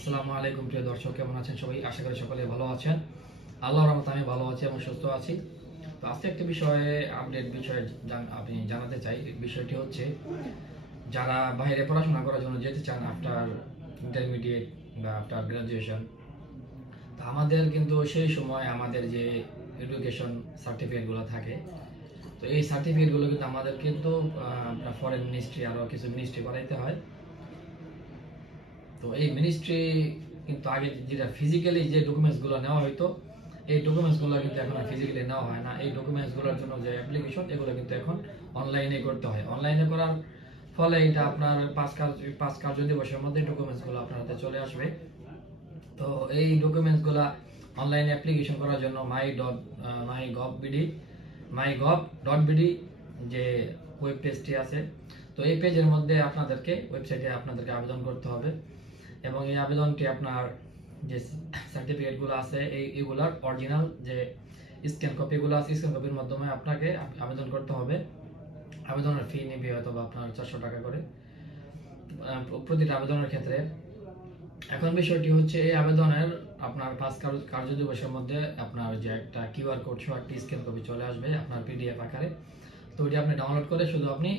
আসসালামু আলাইকুম প্রিয় দর্শক, কেমন আছেন সবাই? আশা করি সকলে ভালো আছেন। আল্লাহর রহমতে আমি ভালো আছি এবং সুস্থ আছি। তো আজকে একটা বিষয়ে আপনি জানাতে চাই। বিষয়টি হচ্ছে, যারা বাইরে পড়াশোনা করার জন্য যেতে চান আফটার ইন্টারমিডিয়েট বা আফটার গ্রাজুয়েশন, তো আমাদের কিন্তু সেই সময় আমাদের যে এডুকেশন সার্টিফিকেটগুলো থাকে, তো এই সার্টিফিকেটগুলো কিন্তু আমাদের কিন্তু আপনার ফরেন মিনিস্ট্রি আরও কিছু মিনিস্ট্রি বানাইতে হয়। তো এই মিনিস্ট্রি কিন্তু আগে যেটা ফিজিক্যালি যে ডকুমেন্টসগুলো নেওয়া হইতো, এই ডকুমেন্টসগুলো কিন্তু এখন ফিজিক্যালি নেওয়া হয় না। এই ডকুমেন্টসগুলোর জন্য যে অ্যাপ্লিকেশন, এগুলো কিন্তু এখন অনলাইনে করতে হয়। অনলাইনে করার ফলে এটা আপনার 5 কার্য দিবসের মধ্যে ডকুমেন্টসগুলো আপনার হাতে চলে আসবে। তো এই ডকুমেন্টসগুলো অনলাইনে অ্যাপ্লিকেশন করার জন্য মাই গভ.বিডি যে ওয়েব পেজটি আছে, তো এই পেজের মধ্যে ওয়েবসাইটে আপনাদেরকে আবেদন করতে হবে। এবং এই আবেদনটি আপনার যে সার্টিফিকেটগুলো আছে এইগুলার অরিজিনাল যে স্ক্যান কপিগুলো আছে, স্ক্যান কপির মাধ্যমে আপনাকে আবেদন করতে হবে। আবেদনের ফি নেবে হয়তো বা আপনার 400 টাকা করে প্রতিটা আবেদনের ক্ষেত্রে। এখন বিষয়টি হচ্ছে, এই আবেদনের আপনার 5 কার্য দিবসের মধ্যে আপনার যে একটা কিউআর কোড সহ একটি স্ক্যান কপি চলে আসবে আপনার পিডিএফ আকারে। তো ওইটি আপনি ডাউনলোড করে শুধু আপনি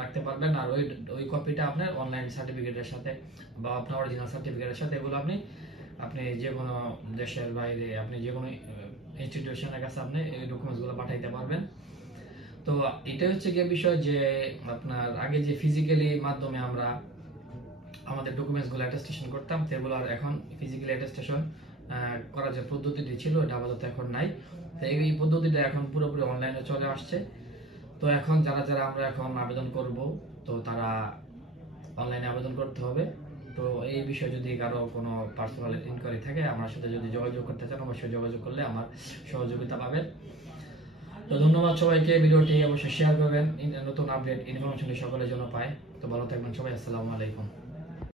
রাখতে পারবেন। আর ওই কপিটা আপনার অনলাইন সার্টিফিকেটের সাথে বা আপনার অরিজিনাল সার্টিফিকেটের সাথে এগুলো আপনি যে কোনো দেশের বাইরে আপনি যে কোনো ইনস্টিটিউশনের কাছে আপনি এই ডকুমেন্টসগুলো পাঠাইতে পারবেন। তো এটা হচ্ছে গিয়ে বিষয় যে, আপনার আগে যে ফিজিক্যালি মাধ্যমে আমরা আমাদের ডকুমেন্টসগুলো অ্যাটেস্টেশন করতাম, সেগুলো আর এখন ফিজিক্যালি অ্যাটেস্টেশন করার যে পদ্ধতিটি ছিল, এটা আপাতত এখন নাই। তো এই পদ্ধতিটা এখন পুরোপুরি অনলাইনে চলে আসছে। তো এখন যারা আমরা এখন আবেদন করব, তো তারা অনলাইনে আবেদন করতে হবে। তো এই বিষয়ে যদি কারো কোনো পার্সোনাল ইনকোয়ারি থাকে, আমার সাথে যদি যোগাযোগ করতে চান, অবশ্যই যোগাযোগ করলে আমার সহযোগিতা পাবেন। তো ধন্যবাদ সবাইকে। ভিডিওটি অবশ্যই শেয়ার করবেন, নতুন আপডেট ইনফরমেশন সকলের জন্য পায়। তো ভালো থাকবেন সবাই। আসসালামু আলাইকুম।